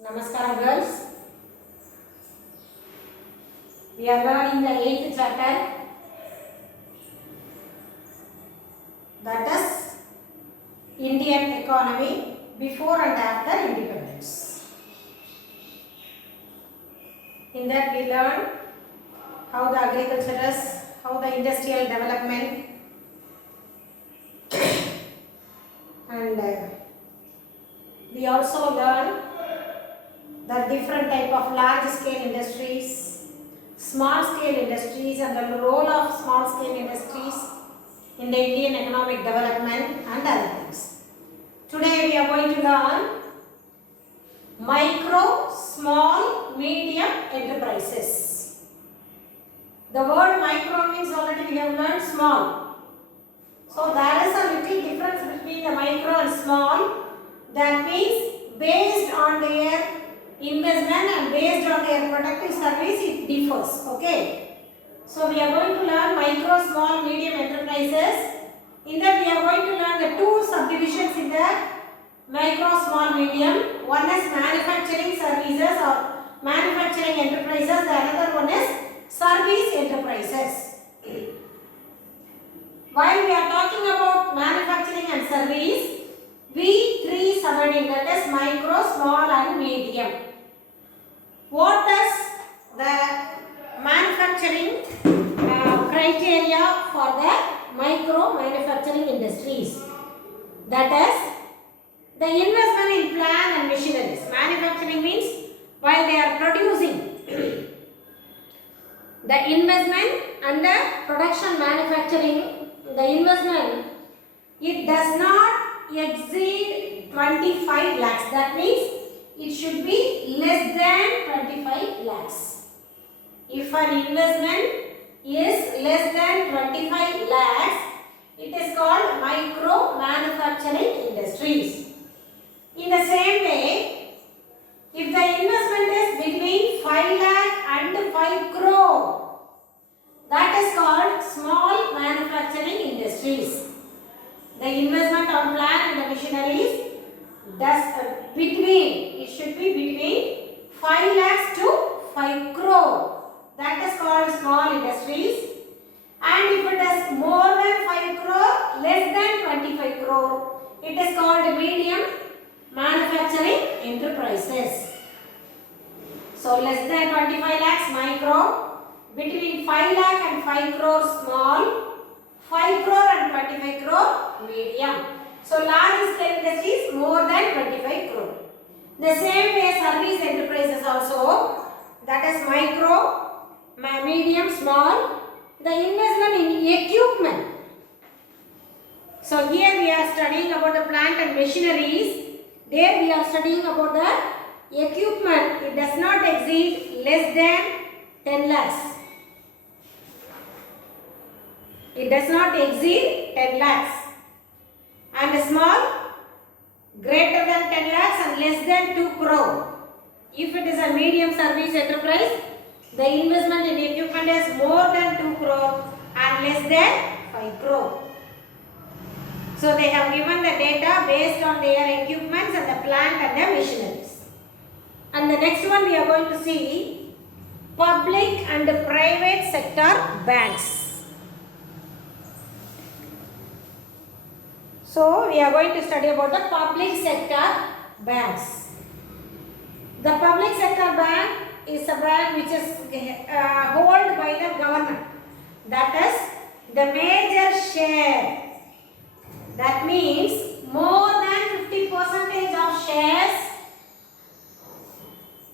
Namaskaram girls. We are learning the 8th chapter, that is Indian economy before and after independence. In that we learn how the agriculture is, how the industrial development, and we also learn the different type of large scale industries, small scale industries, and the role of small scale industries in the Indian economic development and other things. Today we are going to learn micro, small, medium enterprises. The word micro means already we have learned small. So there is a little difference between the micro and small. That means based on their investment and based on their productive service it differs. Okay. So we are going to learn micro, small, medium enterprises. In that we are going to learn the two subdivisions in the micro, small, medium. One is manufacturing services or manufacturing enterprises. The another one is service enterprises. While we are talking about manufacturing and service, we three subheading, that is micro, small and medium. What is the manufacturing criteria for the micro manufacturing industries? That is the investment in plant and machineries. Manufacturing means while they are producing, the investment and the production manufacturing, the investment, it does not exceed 25 lakhs. That means it should be less than 25 lakhs. If an investment is less than 25 lakhs, it is called micro manufacturing industries. In the same way, if the investment is between 5 lakh and 5 crore, that is called small manufacturing industries. The investment on plant and the machineries it should be between 5 lakhs to 5 crore. That is called small industries. And if it is more than 5 crore, less than 25 crore, it is called medium manufacturing enterprises. So less than 25 lakhs micro, between 5 lakh and 5 crore small, 5 crore and 25 crore medium. So large scale industries more than 25 crore. The same way service enterprises also, that is micro, medium, small, the investment in equipment. So here we are studying about the plant and machineries. There we are studying about the equipment. It does not exceed less than 10 lakhs. It does not exceed 10 lakhs. And small, greater than 10 lakhs and less than 2 crore. If it is a medium service enterprise, the investment in equipment is more than 2 crore and less than 5 crore. So they have given the data based on their equipments and the plant and the machineries. And the next one we are going to see public and private sector banks. So we are going to study about the public sector banks. The public sector bank is a bank which is held by the government. That is the major share. That means more than 50% of shares.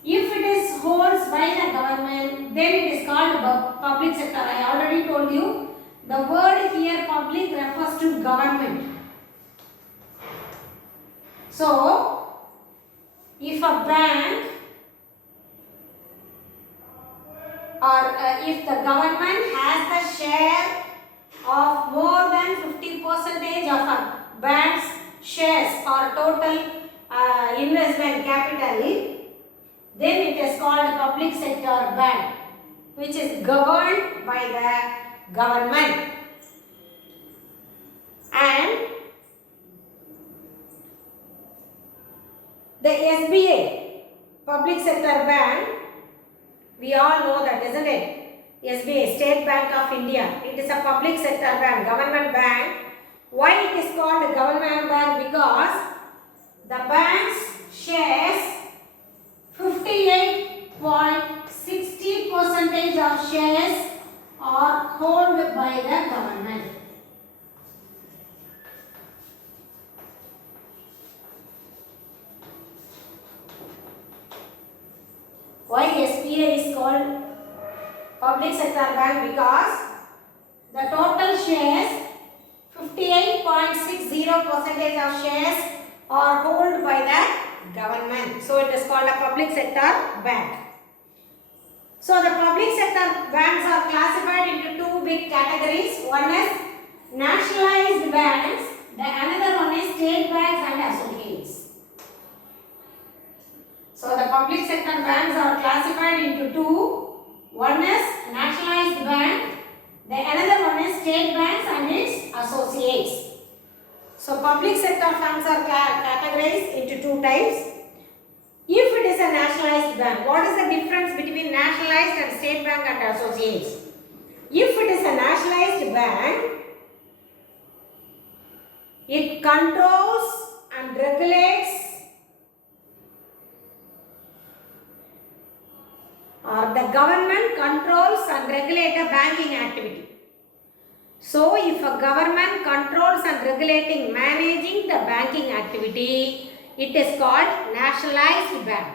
If it is held by the government, then it is called public sector. I already told you the word here public refers to government. So, if a bank or if the government has the share of more than 50% of a bank's shares or total investment capital, then it is called public sector bank, which is governed by the government. And the SBA, public sector bank, we all know that, isn't it? SBI, State Bank of India. It is a public sector bank, government bank. Why it is called a government bank? Because the bank's shares 58.60% of shares are held by the government. Why SBI is called public sector bank? Because the total shares 58.60% of shares are held by the government. So it is called a public sector bank. So the public sector banks are classified into two big categories. One is nationalized banks, the another one is state banks and associates. So the public sector banks are classified into two. One is nationalized bank, the another one is state banks and its associates. So public sector banks are categorized into two types. If it is a nationalized bank, what is the difference between nationalized and state bank and associates? If it is a nationalized bank, it controls and regulates, or the government controls and regulates a banking activity. So if a government controls and regulating, managing the banking activity, it is called nationalized bank.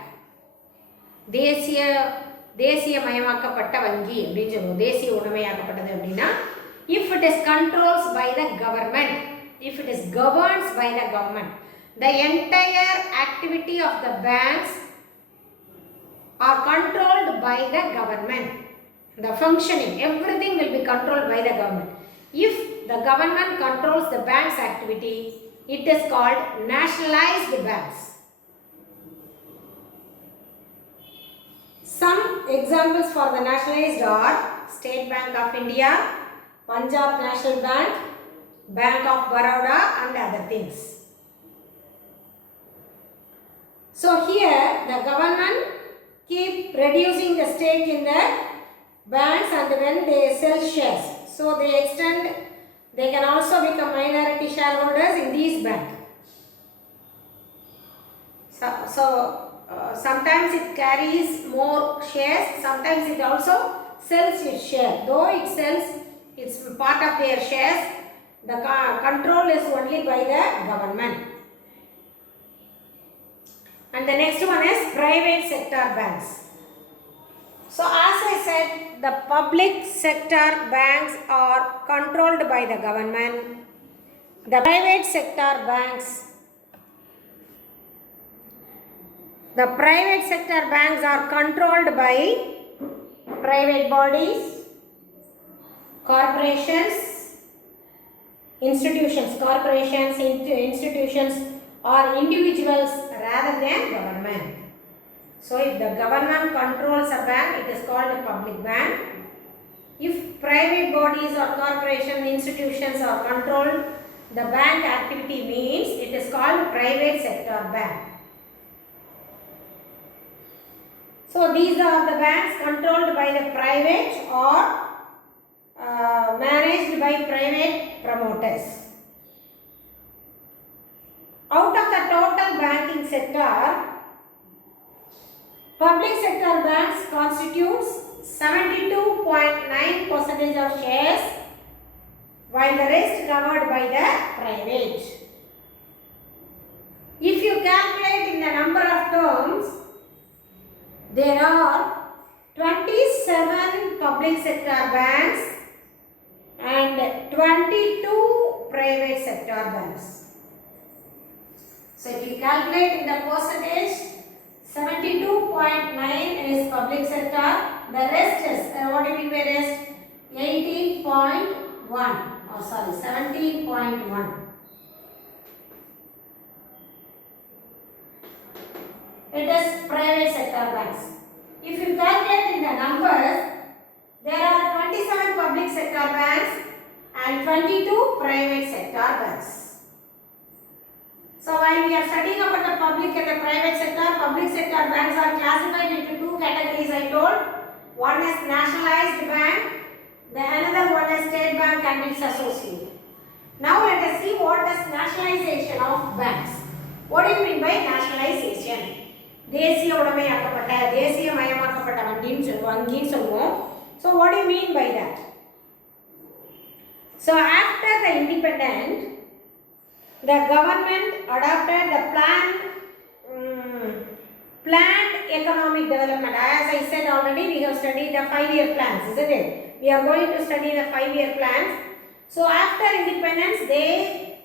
தேசியமயமாக்கப்பட்ட வங்கி அப்படின்னு சொல்லுவோம். தேசிய உடைமையாக்கப்பட்டது அப்படின்னா, if it is controls by the government, if it is governed by the government, the entire activity of the banks are controlled by the government. The functioning, everything will be controlled by the government. If the government controls the bank's activity, it is called nationalized banks. Some examples for the nationalized are State Bank of India, Punjab National Bank, Bank of Baroda and other things. So here the government keep reducing the stake in the banks and when they sell shares. So they can also become minority shareholders in these banks. Sometimes it carries more shares, sometimes it also sells its share. Though it sells its part of their shares, the control is only by the government. And the next one is private sector banks. So as I said, the public sector banks are controlled by the government. The private sector banks are controlled by private bodies, corporations, institutions or individuals rather than government. So if the government controls a bank, it is called a public bank. If private bodies or corporation institutions are controlled, the bank activity means it is called private sector bank. So these are the banks controlled by the private or managed by private promoters. Out of the total banking sector, public sector banks constitutes 72.9% of shares, while the rest covered by the private. If you calculate in the number of terms, there are 27 public sector banks and 22 private sector banks. So if you calculate in the percentage, 72.9 is public sector, the rest is, what do you mean by rest? 17.1. It is private sector banks. If you calculate in the numbers, there are 27 public sector banks and 22 private sector banks. So while we are studying about the public and the private sector banks are classified into two categories I told. One is nationalized bank, the another one is state bank and its associate. Now let us see what is nationalization of banks. What do you mean by nationalization? தேசிய உடைமையாக்கப்பட்ட தேசியமயமாக்கப்பட்ட வங்கின்னு சொல்லுவோம். So what do you mean by that? So after the independence, the government adopted the planned economic development. As I said already, we have studied the 5-year plans, isn't it? We are going to study the 5-year plans. So after independence, they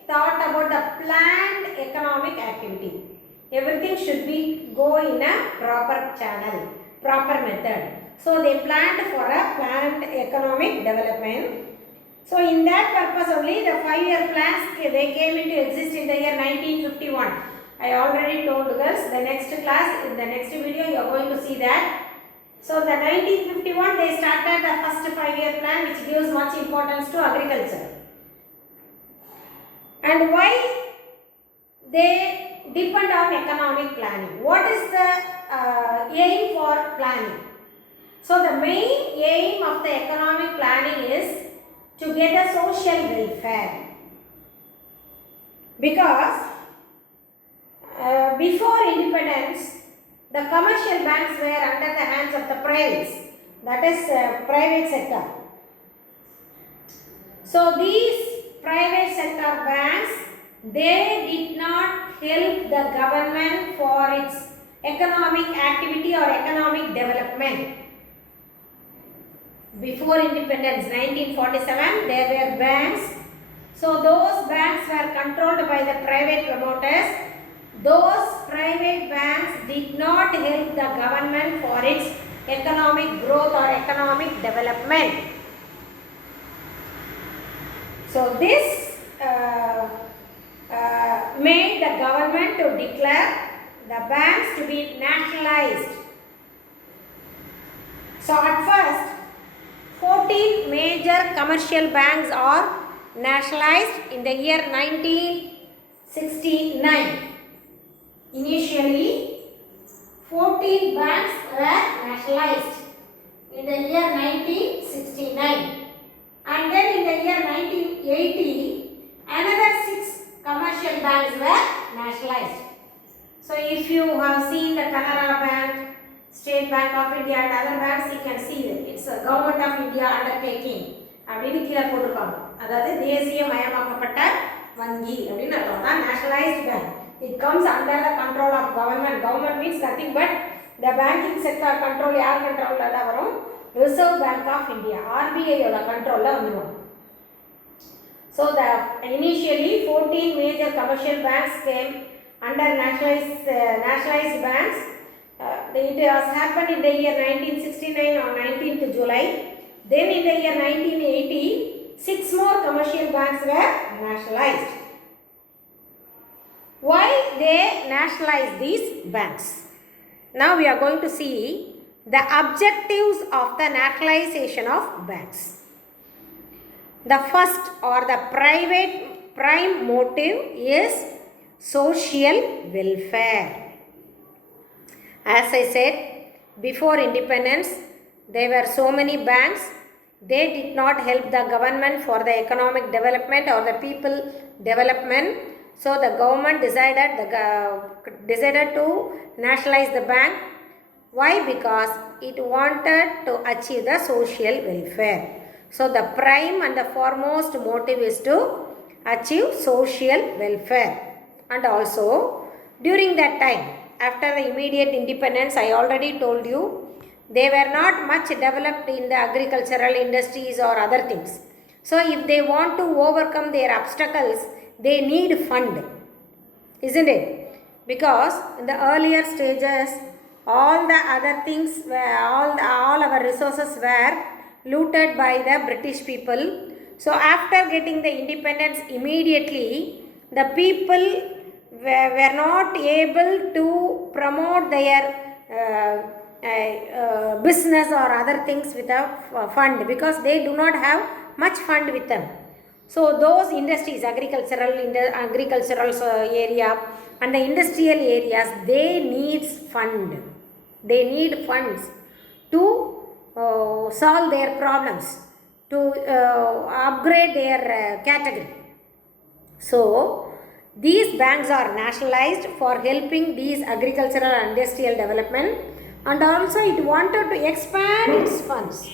thought about the planned economic activity. Everything should be go in a proper channel, proper method. So they planned for a planned economic development. So in that purpose only the 5-year plans they came into exist in the year 1951. I already told girls the next class, in the next video you are going to see that. So the 1951 they started the first 5-year plan which gives much importance to agriculture. And why they depend on economic planning? What is the aim for planning? So the main aim of the economic planning is to get a social welfare. Because before independence, the commercial banks were under the hands of the privates, that is private sector. So these private sector banks, they did not help the government for its economic activity or economic development. Before independence, 1947, there were banks. So those banks were controlled by the private promoters. Those private banks did not help the government for its economic growth or economic development. So this made the government to declare the banks to be nationalized. So at first, 14 major commercial banks are nationalized in the year 1969. Initially, 14 banks were nationalized in the year 1969. And then in the year 1980, another 6 commercial banks were nationalized. So if you have seen the Canara Bank, State Bank of India and other banks, you can see that it's a Government of India undertaking. அப்படின்னு கீழே போட்டிருப்பாங்க. அதாவது தேசியமயமாக்கப்பட்ட வங்கி அப்படின்னு அர்த்தம். Nationalized bank. It comes under the control of government. Government means nothing but the banking sector control யார் கண்ட்ரோல்ல தான் வரும்? Reserve Bank of India, RBI ஓட கண்ட்ரோல்ல வந்துரும். So the initially 14 major commercial banks came under nationalized banks. It has happened in the year 1969 on 19th July. Then in the year 1980, 6 more commercial banks were nationalized. Why they nationalized these banks? Now we are going to see the objectives of the nationalization of banks. The first or the prime motive is social welfare. As I said, before independence, there were so many banks. They did not help the government for the economic development or the people development. So the government decided to nationalize the bank. Why? Because it wanted to achieve the social welfare. So the prime and the foremost motive is to achieve social welfare. And also during that time, after the immediate independence, I already told you, they were not much developed in the agricultural industries or other things. So if they want to overcome their obstacles, they need fund, isn't it? Because in the earlier stages, all the other things were, all our resources were looted by the British people. So after getting the independence, immediately the people were not able to promote their business or other things with a fund, because they do not have much fund with them. So those industries, agricultural area and the industrial areas, they need funds to solve their problems, to upgrade their category. So these banks are nationalized for helping these agricultural and industrial development, and also it wanted to expand its funds.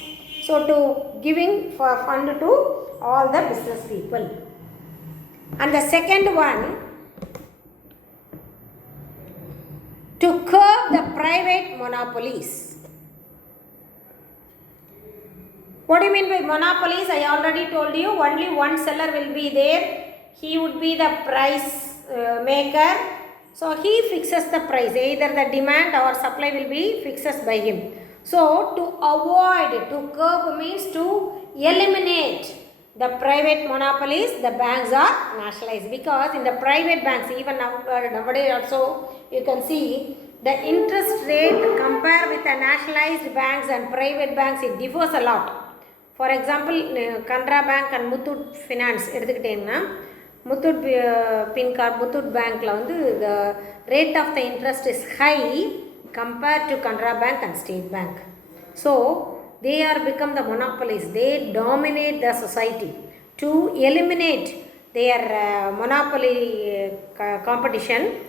So to giving for fund to all the business people. And the second one, to curb the private monopolies. What do you mean by monopolies? I already told you, only one seller will be there. He would be the price maker. So he fixes the price. Either the demand or supply will be fixed by him. So to avoid, to curb means to eliminate the private monopolies, the banks are nationalized. Because in the private banks, even nowadays also, you can see the interest rate compared with the nationalized banks and private banks, it differs a lot. For example, Canara Bank and Muthoot Finance, Muthoot Pincard, Muthoot Bank, the rate of the interest is high compared to Canara Bank and State Bank. So they are become the monopolies. They dominate the society. To eliminate their monopoly competition,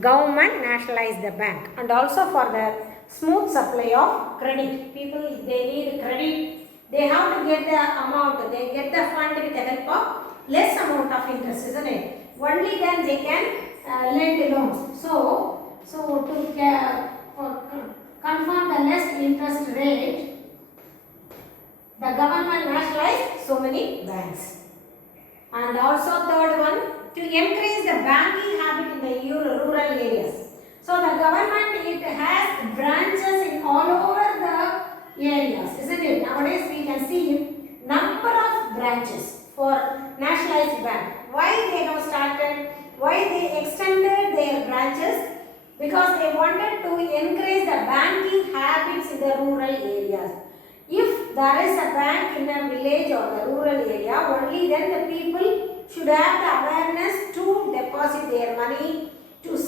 government nationalized the bank. And also for the smooth supply of credit. People, if they need credit, they have to get the amount. They get the fund with the help of less amount of interest, isn't it? Only then they can lend loans. So to confirm the less interest rate, the government nationalized so many banks. And also third one, to increase the banking habit in the rural areas. So the government, it has branches in all over the areas, isn't it? Nowadays we can see number of branches for nationalized bank. Why they have started? Why they extended their branches? Because they wanted to increase the banking habits in the rural areas. If there is a bank in a village or the rural area, only then the people should have the awareness to deposit their money. It will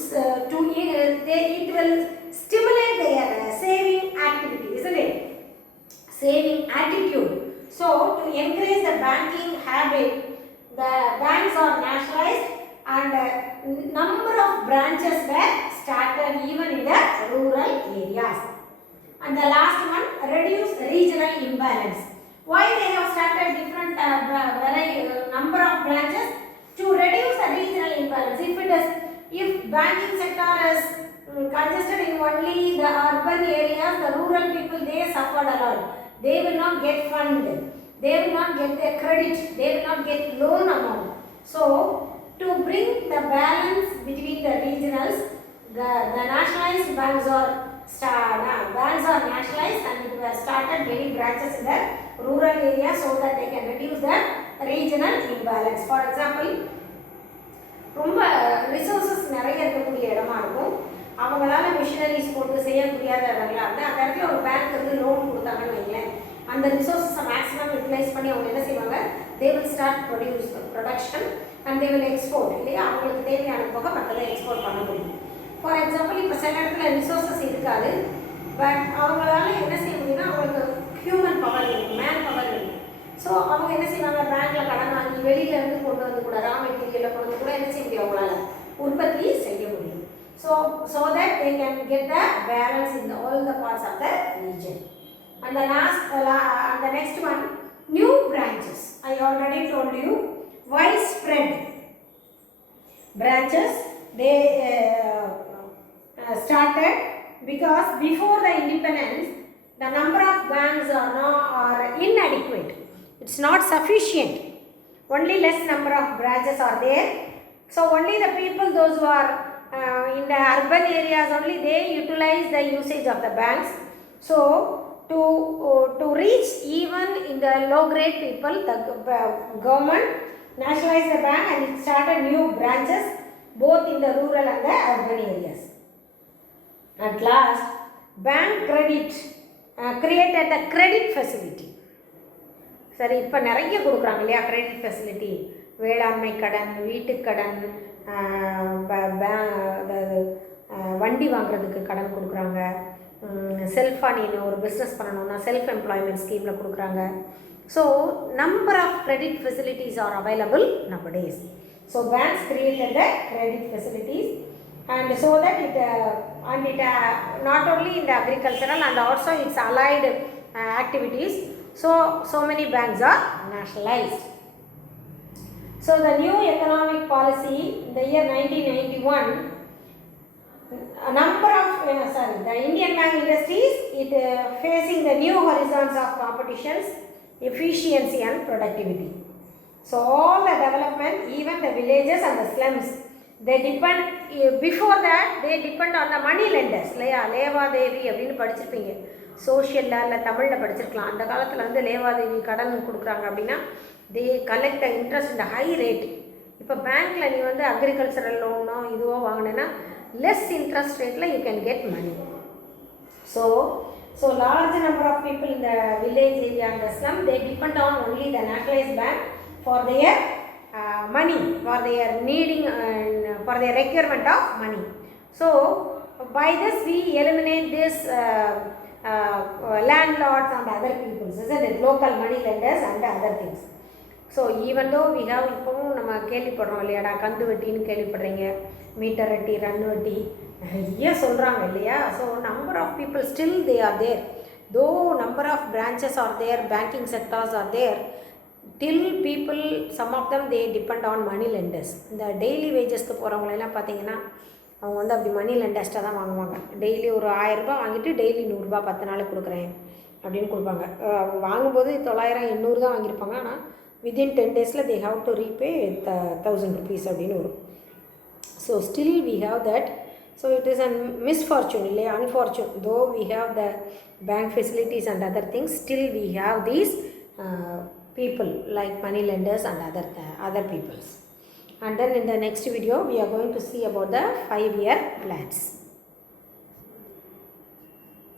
stimulate their saving activity, isn't it? Saving attitude. So to increase the banking habit, the banks are nationalized and number of branches were started even in the rural areas. And the last one, reduce regional imbalance. Why they have started different number of branches? To reduce the regional imbalance. If banking sector is congested in only the urban areas, the rural people, they suffered a lot. They will not get funded. They will not get their credit. They will not get loan amount. So to bring the balance between the regionals, the nationalized banks are nationalized and it was started many branches in the rural area so that they can reduce the regional imbalance. For example, ரொம்ப resources நிறைய இருக்கக்கூடிய இடமா இருக்கும். அவங்களால machineries போட்டு செய்ய முடியாதவர்களாக இருந்தால் அந்த இடத்துல ஒரு பேங்க் வந்து லோன் கொடுத்தாங்கன்னு வைங்களேன், அந்த ரிசோர்ஸஸை மேக்ஸிமம் யூட்டிலைஸ் பண்ணி அவங்க என்ன செய்வாங்க, they will start production and they will export இல்லையா. அவங்களுக்கு தேவையான போக மற்றதை எக்ஸ்போர்ட் பண்ண முடியும். ஃபார் எக்ஸாம்பிள், இப்போ சில இடத்துல ரிசோர்ஸஸ் இருக்காது, பட் அவங்களால என்ன செய்ய முடியும்னா அவங்களுக்கு ஹியூமன் பவர் இருக்கும், மேன் பவர் இருக்கும். ஸோ அவங்க என்ன செய்வாங்க, பேங்க்கில் கடன் வாங்கி வெளியிலேருந்து கொண்டு வந்து கூட ரா மெட்டீரியலை கொண்டு வந்து கூட என்ன செய்ய முடியும், அவங்களால உற்பத்தி செய்ய முடியும். So that they can get the balance in all the parts of the region. And the next one, new branches. I already told you, widespread branches they started because before the independence the number of banks are inadequate. It's not sufficient. Only less number of branches are there. So only the people, those who are in the urban areas only, they utilize the usage of the banks. So to reach even in the low grade people, the government nationalized the bank and it started new branches both in the rural and the urban areas. At last, bank credit created the credit facility. சரி, இப்போ நிறைய கொடுக்குறாங்க இல்லையா credit facility. வேளாண்மை கடன், வீட்டுக்கடன், அதாவது வண்டி வாங்குறதுக்கு கடன் கொடுக்குறாங்க. செல்ஃபாக நீங்கள் ஒரு பிஸ்னஸ் பண்ணணுன்னா செல்ஃப் எம்ப்ளாய்மெண்ட் ஸ்கீமில் கொடுக்குறாங்க. So number of credit facilities are available nowadays. So banks created the credit facilities and so that it not only in the agricultural and also its allied activities. So many banks are nationalized. So the new economic policy in the year 1991, a number of the Indian bank industries facing the new horizons of competitions, efficiency and productivity. So all the development, even the villages and the slums, they depend, before that they depend on the money lenders. லேவாதேவி அப்படின்னு படிச்சிருப்பீங்க, சோஷியலில் இல்லை தமிழில் படிச்சிருக்கலாம். அந்த காலத்தில் வந்து லேவாதேவி கடன் கொடுக்குறாங்க அப்படின்னா they collect the interest in the high rate. இப்போ பேங்க்கில் நீ வந்து அக்ரிகல்ச்சரல் லோனோ இதுவோ வாங்கினேன்னா less interest rate you can get money. So large number of people in the village area and the slum, they depend on only the nationalized bank for their money, for their needing for their requirement of money. So by this we eliminate this landlords and other people, isn't it? Local money lenders and other things. So even though we have இப்போவும் நம்ம கேள்விப்படுறோம் இல்லையாடா, கந்து வட்டின்னு கேள்விப்படுறீங்க, metre வட்டி, run வட்டி நிறைய சொல்கிறாங்க இல்லையா. So number of people still they are there, though number of branches are there, banking sectors are there, till people, some of them they depend on money lenders. இந்த டெய்லி வேஜஸ்க்கு போகிறவங்களெல்லாம் பார்த்தீங்கன்னா அவங்க வந்து அப்படி மணி லெண்டர்ஸ்ட்டாக தான் வாங்குவாங்க. டெய்லி ஒரு 1000 ரூபாய் வாங்கிட்டு டெய்லி 100 ரூபாய் 10 நாளைக்கு கொடுக்குறேன் அப்படின்னு கொடுப்பாங்க. வாங்கும்போது 900 800 தான் வாங்கியிருப்பாங்க. ஆனால் within 10 days they have to repay 1000 rupees அப்படின்னு வரும். So still we have that. So it is a misfortune, unfortunate. Though we have the bank facilities and other things, still we have these people like money lenders and other peoples. And then in the next video we are going to see about the 5-year plans.